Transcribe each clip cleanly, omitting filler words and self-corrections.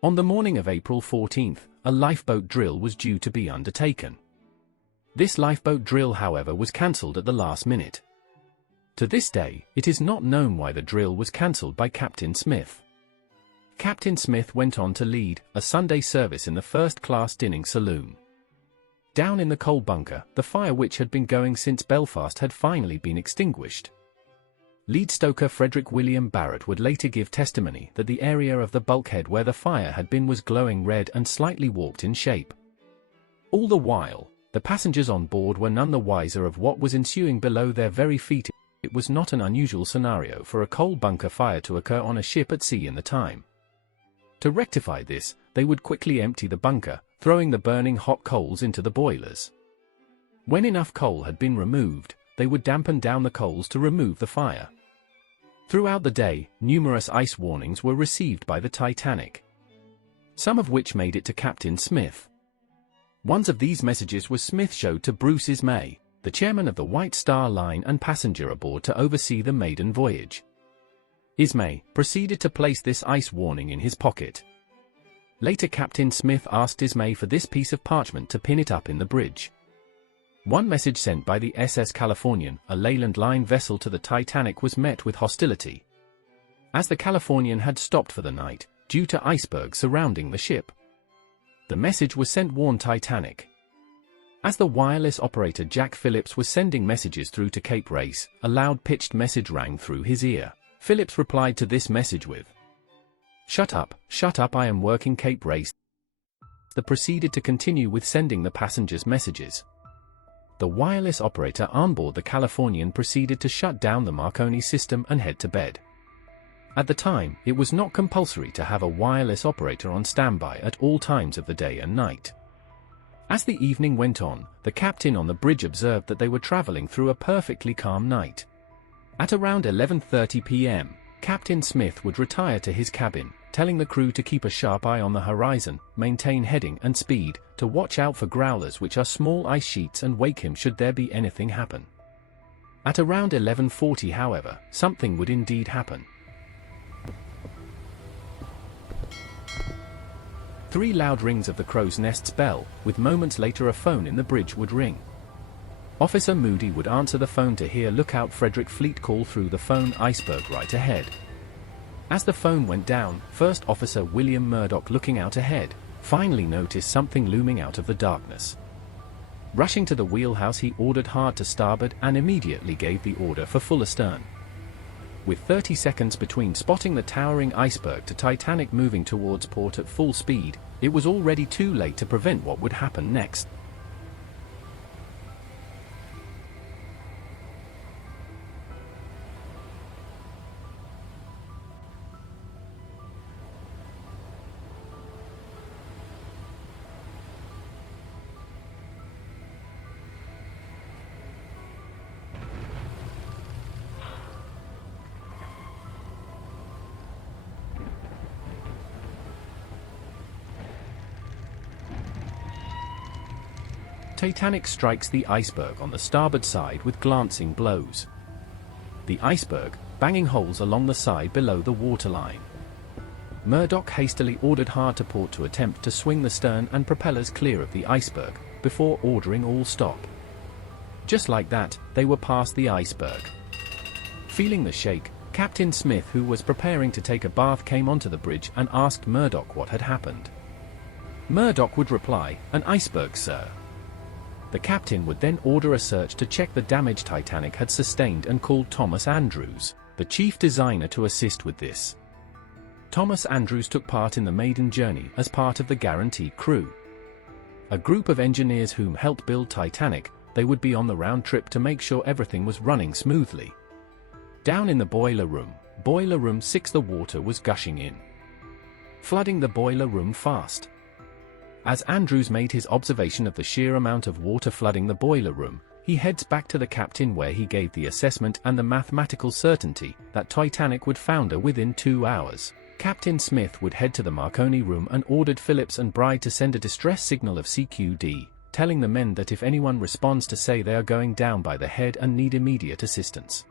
On the morning of April 14th, a lifeboat drill was due to be undertaken. This lifeboat drill, however, was cancelled at the last minute. To this day, it is not known why the drill was cancelled by Captain Smith. Captain Smith went on to lead a Sunday service in the first-class dinning saloon. Down in the coal bunker, the fire which had been going since Belfast had finally been extinguished. Lead stoker Frederick William Barrett would later give testimony that the area of the bulkhead where the fire had been was glowing red and slightly warped in shape. All the while, the passengers on board were none the wiser of what was ensuing below their very feet. It was not an unusual scenario for a coal bunker fire to occur on a ship at sea in the time. To rectify this, they would quickly empty the bunker, throwing the burning hot coals into the boilers. When enough coal had been removed, they would dampen down the coals to remove the fire. Throughout the day, numerous ice warnings were received by the Titanic, some of which made it to Captain Smith. One of these messages was Smith showed to Bruce Ismay, the chairman of the White Star Line and passenger aboard to oversee the maiden voyage. Ismay proceeded to place this ice warning in his pocket. Later, Captain Smith asked Ismay for this piece of parchment to pin it up in the bridge. One message sent by the SS Californian, a Leyland Line vessel, to the Titanic was met with hostility, as the Californian had stopped for the night, due to icebergs surrounding the ship. The message was sent warned Titanic. As the wireless operator Jack Phillips was sending messages through to Cape Race, a loud-pitched message rang through his ear. Phillips replied to this message with, shut up, I am working Cape Race." They proceeded to continue with sending the passengers messages. The wireless operator on board the Californian proceeded to shut down the Marconi system and head to bed. At the time, it was not compulsory to have a wireless operator on standby at all times of the day and night. As the evening went on, the captain on the bridge observed that they were traveling through a perfectly calm night. At around 11:30 p.m., Captain Smith would retire to his cabin, telling the crew to keep a sharp eye on the horizon, maintain heading and speed, to watch out for growlers, which are small ice sheets, and wake him should there be anything happen. At around 11:40, however, something would indeed happen. 3 loud rings of the crow's nest's bell, with moments later a phone in the bridge would ring. Officer Moody would answer the phone to hear "Lookout Frederick Fleet" call through the phone, "Iceberg right ahead." As the phone went down, First Officer William Murdoch, looking out ahead, finally noticed something looming out of the darkness. Rushing to the wheelhouse, he ordered hard to starboard and immediately gave the order for full astern. With 30 seconds between spotting the towering iceberg to Titanic moving towards port at full speed, it was already too late to prevent what would happen next. Titanic strikes the iceberg on the starboard side with glancing blows. The iceberg, banging holes along the side below the waterline. Murdoch hastily ordered hard to port to attempt to swing the stern and propellers clear of the iceberg, before ordering all stop. Just like that, they were past the iceberg. Feeling the shake, Captain Smith, who was preparing to take a bath, came onto the bridge and asked Murdoch what had happened. Murdoch would reply, "An iceberg, sir." The captain would then order a search to check the damage Titanic had sustained and called Thomas Andrews, the chief designer, to assist with this. Thomas Andrews took part in the maiden journey as part of the Guarantee crew. A group of engineers whom helped build Titanic, they would be on the round trip to make sure everything was running smoothly. Down in the boiler room 6, the water was gushing in, flooding the boiler room fast. As Andrews made his observation of the sheer amount of water flooding the boiler room, he heads back to the captain, where he gave the assessment and the mathematical certainty that Titanic would founder within 2 hours. Captain Smith would head to the Marconi room and ordered Phillips and Bride to send a distress signal of CQD, telling the men that if anyone responds to say they are going down by the head and need immediate assistance.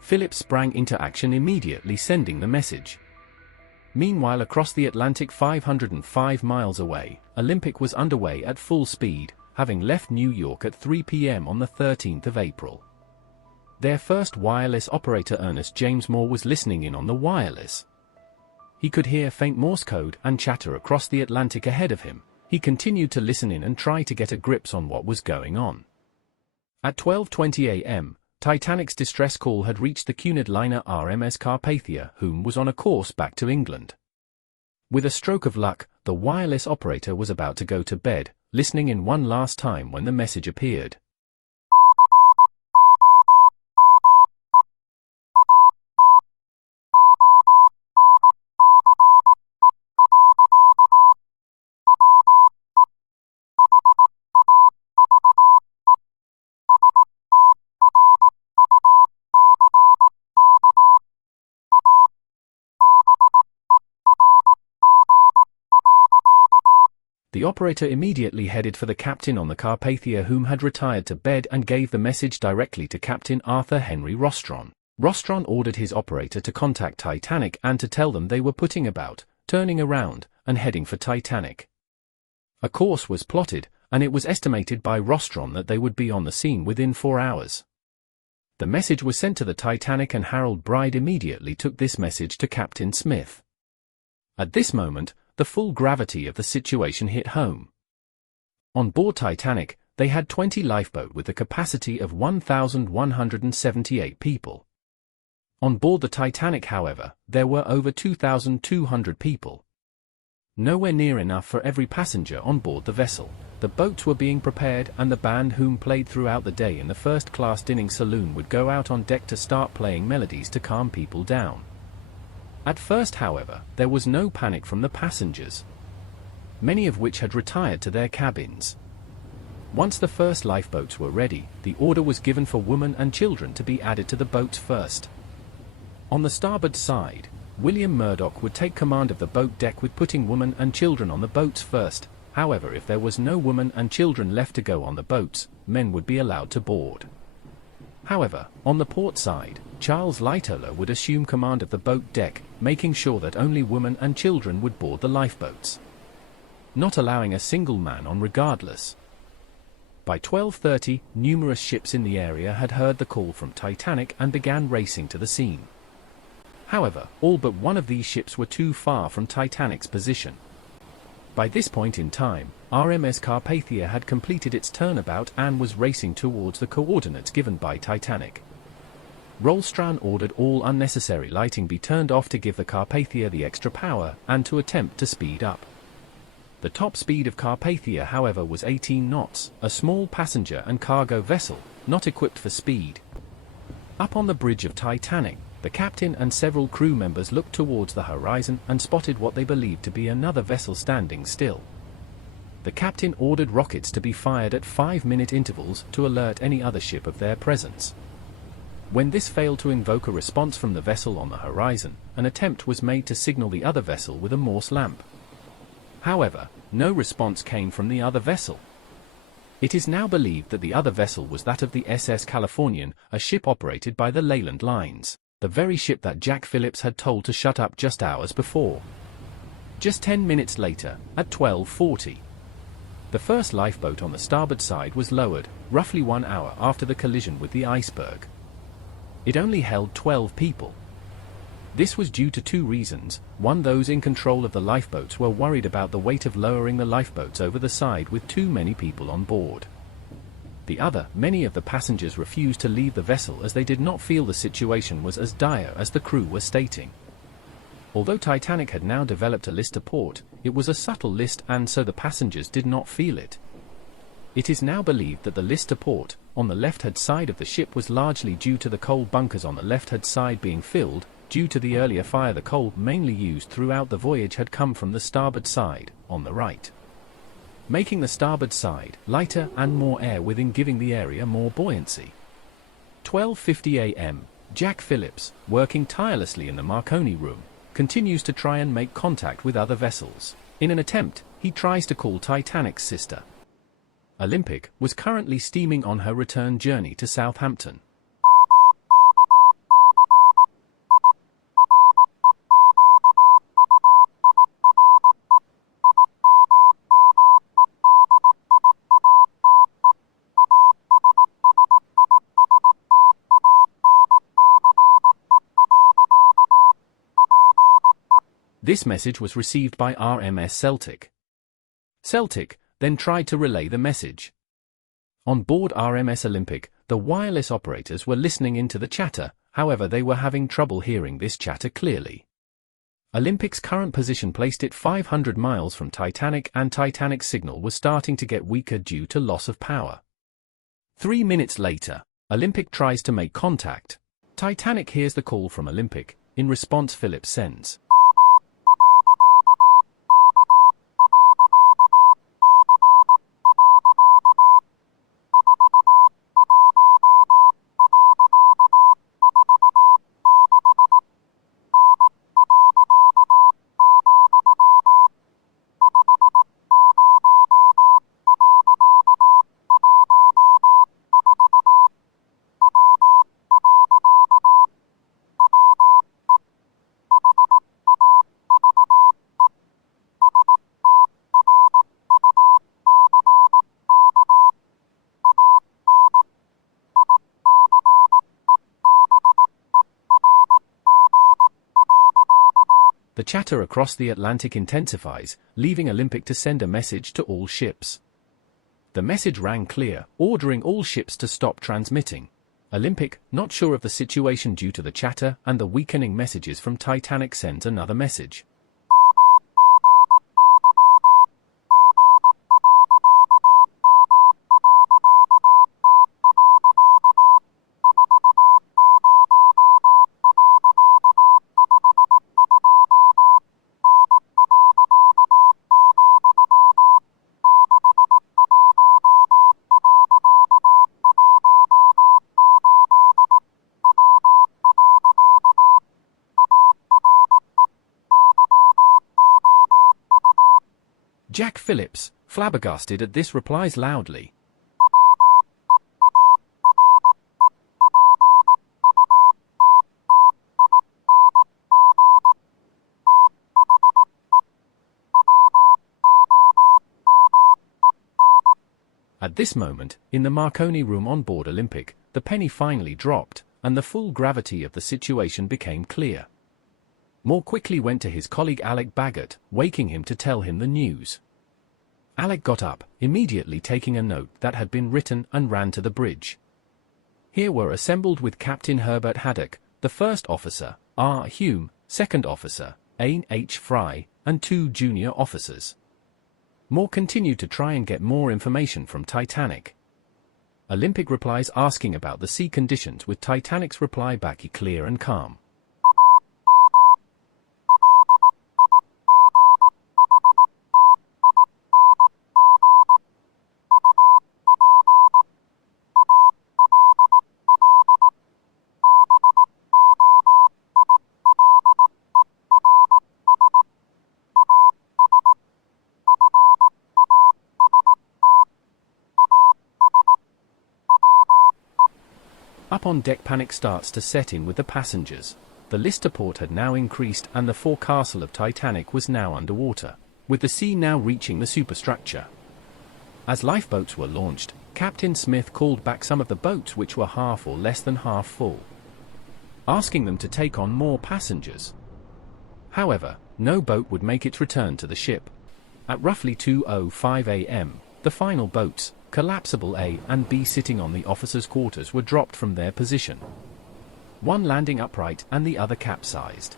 Phillips sprang into action immediately, sending the message. Meanwhile, across the Atlantic 505 miles away, Olympic was underway at full speed, having left New York at 3 p.m. on the 13th of April. Their first wireless operator, Ernest James Moore, was listening in on the wireless. He could hear faint Morse code and chatter across the Atlantic ahead of him. He continued to listen in and try to get a grip on what was going on. At 12:20 a.m., Titanic's distress call had reached the Cunard liner RMS Carpathia, whom was on a course back to England. With a stroke of luck, the wireless operator was about to go to bed, listening in one last time when the message appeared. The operator immediately headed for the captain on the Carpathia, whom had retired to bed, and gave the message directly to Captain Arthur Henry Rostron. Rostron ordered his operator to contact Titanic and to tell them they were putting about, turning around, and heading for Titanic. A course was plotted, and it was estimated by Rostron that they would be on the scene within 4 hours. The message was sent to the Titanic, and Harold Bride immediately took this message to Captain Smith. At this moment, the full gravity of the situation hit home. On board Titanic, they had 20 lifeboats with a capacity of 1,178 people. On board the Titanic, however, there were over 2,200 people. Nowhere near enough for every passenger on board the vessel. The boats were being prepared, and the band, whom played throughout the day in the first-class dining saloon, would go out on deck to start playing melodies to calm people down. At first, however, there was no panic from the passengers, many of which had retired to their cabins. Once the first lifeboats were ready, the order was given for women and children to be added to the boats first. On the starboard side, William Murdoch would take command of the boat deck, with putting women and children on the boats first. However, if there was no women and children left to go on the boats, men would be allowed to board. However, on the port side, Charles Lightoller would assume command of the boat deck, making sure that only women and children would board the lifeboats, not allowing a single man on regardless. By 12:30, numerous ships in the area had heard the call from Titanic and began racing to the scene. However, all but one of these ships were too far from Titanic's position. By this point in time, RMS Carpathia had completed its turnabout and was racing towards the coordinates given by Titanic. Rollstrand ordered all unnecessary lighting be turned off to give the Carpathia the extra power and to attempt to speed up. The top speed of Carpathia, however, was 18 knots, a small passenger and cargo vessel, not equipped for speed. Up on the bridge of Titanic, the captain and several crew members looked towards the horizon and spotted what they believed to be another vessel standing still. The captain ordered rockets to be fired at 5-minute intervals to alert any other ship of their presence. When this failed to invoke a response from the vessel on the horizon, an attempt was made to signal the other vessel with a Morse lamp. However, no response came from the other vessel. It is now believed that the other vessel was that of the SS Californian, a ship operated by the Leyland Lines, the very ship that Jack Phillips had told to shut up just hours before. Just 10 minutes later, at 12:40, the first lifeboat on the starboard side was lowered, roughly 1 hour after the collision with the iceberg. It only held 12 people. This was due to two reasons. One, those in control of the lifeboats were worried about the weight of lowering the lifeboats over the side with too many people on board. The other, many of the passengers refused to leave the vessel as they did not feel the situation was as dire as the crew were stating. Although Titanic had now developed a list to port, it was a subtle list, and so the passengers did not feel it. It is now believed that the list to port, on the left-hand side of the ship, was largely due to the coal bunkers on the left-hand side being filled. Due to the earlier fire, the coal mainly used throughout the voyage had come from the starboard side, on the right, making the starboard side lighter and more air within, giving the area more buoyancy. 12:50 a.m. Jack Phillips, working tirelessly in the Marconi room, continues to try and make contact with other vessels. In an attempt, he tries to call Titanic's sister. Olympic was currently steaming on her return journey to Southampton. This message was received by RMS Celtic. Celtic then tried to relay the message. On board RMS Olympic, the wireless operators were listening into the chatter, however they were having trouble hearing this chatter clearly. Olympic's current position placed it 500 miles from Titanic, and Titanic's signal was starting to get weaker due to loss of power. 3 minutes later, Olympic tries to make contact. Titanic hears the call from Olympic. In response, Phillips sends The chatter across the Atlantic intensifies, leaving Olympic to send a message to all ships. The message rang clear, ordering all ships to stop transmitting. Olympic, not sure of the situation due to the chatter and the weakening messages from Titanic, sends another message. Jack Phillips, flabbergasted at this, replies loudly. At this moment, in the Marconi room on board Olympic, the penny finally dropped, and the full gravity of the situation became clear. Moore quickly went to his colleague Alec Baggott, waking him to tell him the news. Alec got up, immediately taking a note that had been written, and ran to the bridge. Here were assembled with Captain Herbert Haddock, the first officer, R. Hume, second officer, Ain H. Fry, and 2 junior officers. Moore continued to try and get more information from Titanic. Olympic replies asking about the sea conditions, with Titanic's reply back clear and calm. Up on deck, panic starts to set in with the passengers. The Lister port had now increased, and the forecastle of Titanic was now underwater, with the sea now reaching the superstructure. As lifeboats were launched, Captain Smith called back some of the boats which were half or less than half full, asking them to take on more passengers. However, no boat would make its return to the ship. At roughly 2:05 a.m., the final boats, Collapsible A and B, sitting on the officers' quarters, were dropped from their position. One landing upright and the other capsized.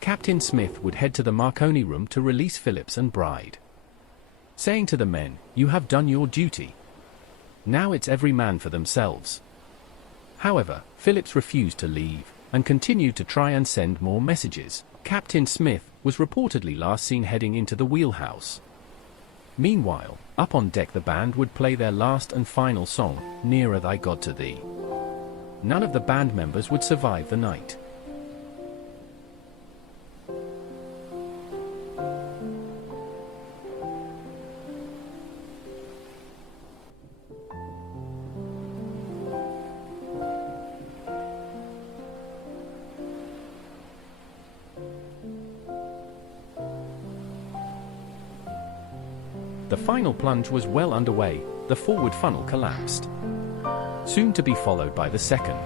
Captain Smith would head to the Marconi room to release Phillips and Bride, saying to the men, "You have done your duty. Now it's every man for themselves." However, Phillips refused to leave, and continued to try and send more messages. Captain Smith was reportedly last seen heading into the wheelhouse. Meanwhile, up on deck the band would play their last and final song, "Nearer Thy God to Thee." None of the band members would survive the night. The final plunge was well underway. The forward funnel collapsed, soon to be followed by the second.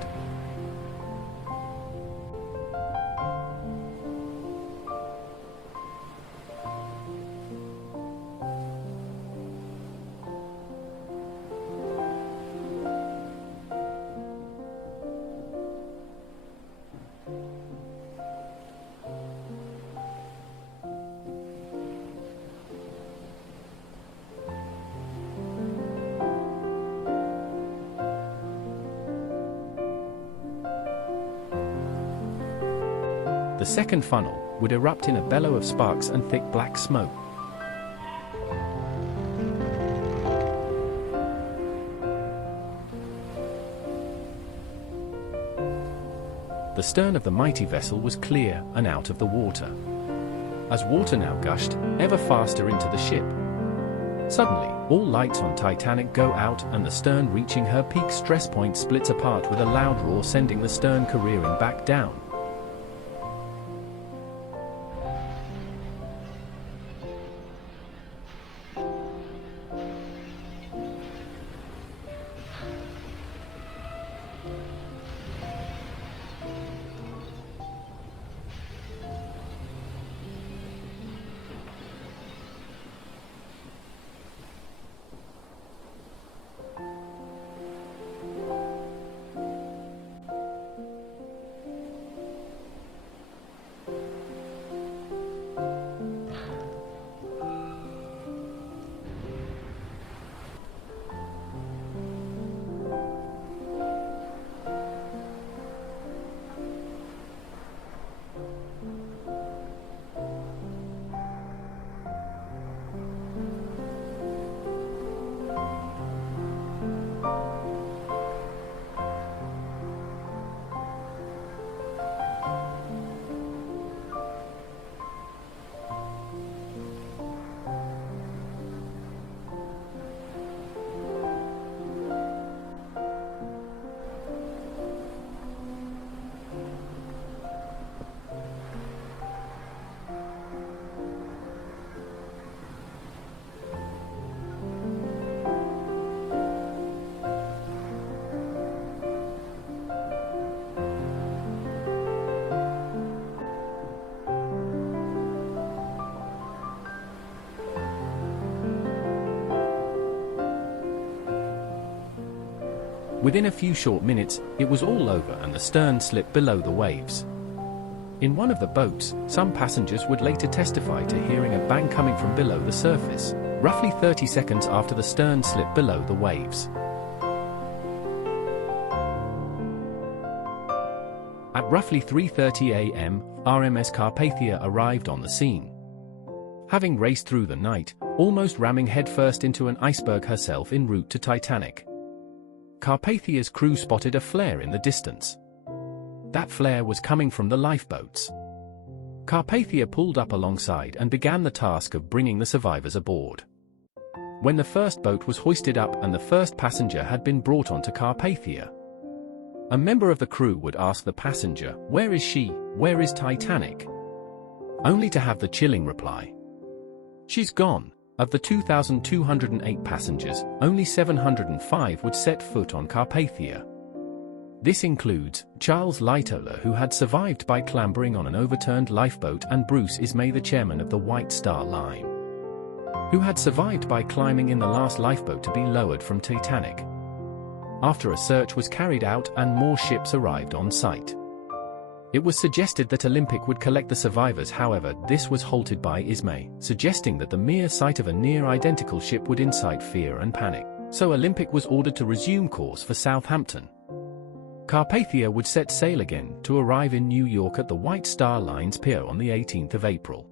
second funnel would erupt in a bellow of sparks and thick black smoke. The stern of the mighty vessel was clear and out of the water. As water now gushed ever faster into the ship. Suddenly, all lights on Titanic go out and the stern, reaching her peak stress point, splits apart with a loud roar, sending the stern careering back down. Within a few short minutes, it was all over and the stern slipped below the waves. In one of the boats, some passengers would later testify to hearing a bang coming from below the surface, roughly 30 seconds after the stern slipped below the waves. At roughly 3:30 a.m., RMS Carpathia arrived on the scene. Having raced through the night, almost ramming headfirst into an iceberg herself en route to Titanic. Carpathia's crew spotted a flare in the distance. That flare was coming from the lifeboats. Carpathia pulled up alongside and began the task of bringing the survivors aboard. When the first boat was hoisted up and the first passenger had been brought onto Carpathia, a member of the crew would ask the passenger, "Where is she? Where is Titanic?" Only to have the chilling reply, "She's gone." Of the 2,208 passengers, only 705 would set foot on Carpathia. This includes Charles Lightoller, who had survived by clambering on an overturned lifeboat, and Bruce Ismay, the chairman of the White Star Line, who had survived by climbing in the last lifeboat to be lowered from Titanic. After a search was carried out and more ships arrived on site, it was suggested that Olympic would collect the survivors. However, this was halted by Ismay, suggesting that the mere sight of a near-identical ship would incite fear and panic. So Olympic was ordered to resume course for Southampton. Carpathia would set sail again to arrive in New York at the White Star Line's pier on the 18th of April.